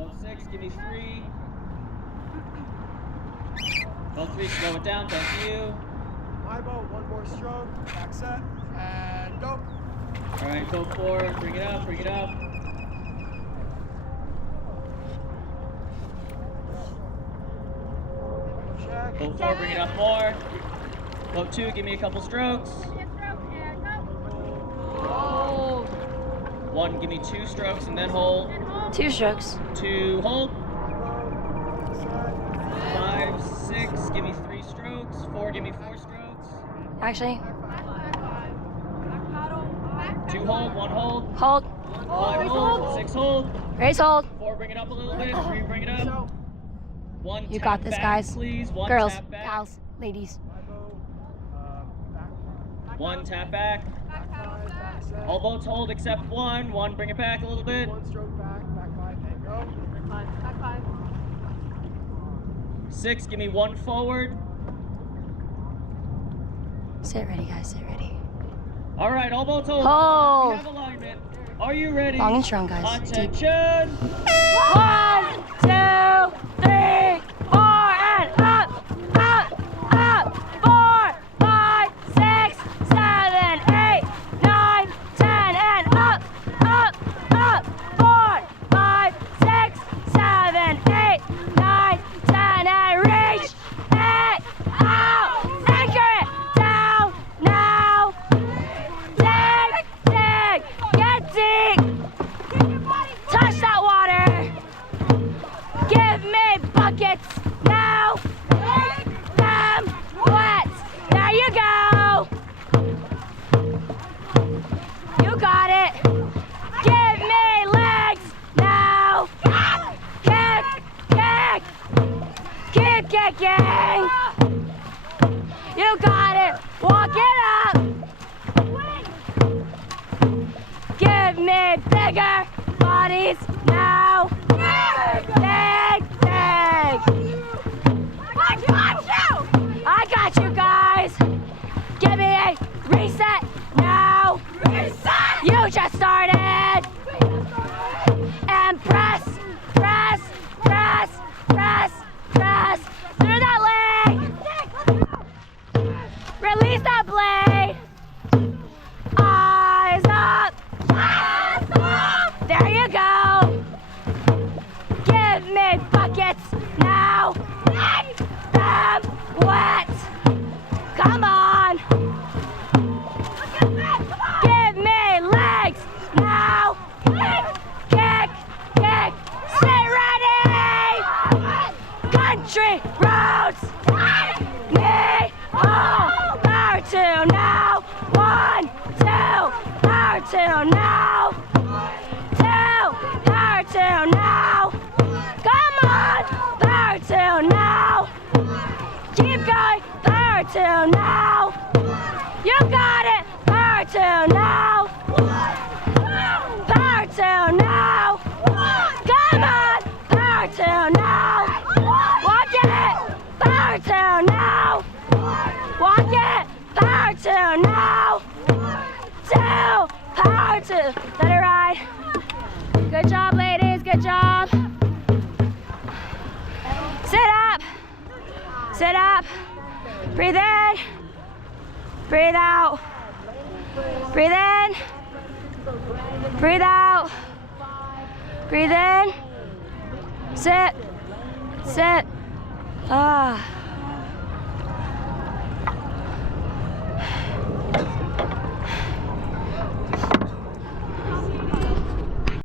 Boat 6, give me 3. Boat 3, slow it down, thank you. My boat, one more stroke, back set, and go. All right, boat 4, bring it up, bring it up. Check. Boat 4, bring it up more. Boat 2, give me a couple strokes. Hold. 1, give me 2 strokes and then hold. 2 strokes. 2, hold. Set. 5, 6, give me 3 strokes. 4, give me 4 strokes. Actually, 2, hold. 1, hold. hold. 5, hold. 6, hold. Raise hold. 4, bring it up a little bit. 3, bring it up. 1, You tap got this, back, guys. please. 1, Girls, tap back. pals, ladies. My boat, back. 1, tap back. Back 5, back set. All boats hold except 1. 1, bring it back a little bit. One stroke back 5, and go. 6, give me 1 forward. Sit ready, guys, sit ready. All right, all boats hold. Hold. We have alignment. Are you ready? Long and strong, guys. Deep. Attention. 1, 2, 3, 4, and up, up, up. 4, 5, 6, 7, 8, 9, 10, and up, up, up. 4, 5, 6, 7, 8, 9, 10, and reach it out. Anchor it down now. Dig, dig, get deep. Touch that water. Give me buckets now. Make them wet. There you go. You got it. Give me legs now. Kick, kick. Keep kicking. You got it. Walk it up. Give me bigger bodies now. Big, big, big. I got you guys. Give me a reset now. Reset. You just started. And press, press, press, press, press through that leg. Release that blade. Eyes up. There you go. Give me buckets now. Make them wet. Come on. Give me legs now. Kick, kick. Stay ready. Country roads. Me. Oh. Power 2 now. 1, 2. Power 2 now. 2. Power 2 now. Come on. Power 2 now. Keep going. Power 2 now. You got it. Power 2 now. Power 2 now. Come on. Power 2 now. Walk it. Power 2 now. Walk it. Power 2 now. 2. Power 2. Let it ride. Good job, ladies. Good job. Sit up. Sit up. Breathe in. Breathe out. Breathe in. Breathe out. Breathe in. Sit. Sit. Ah.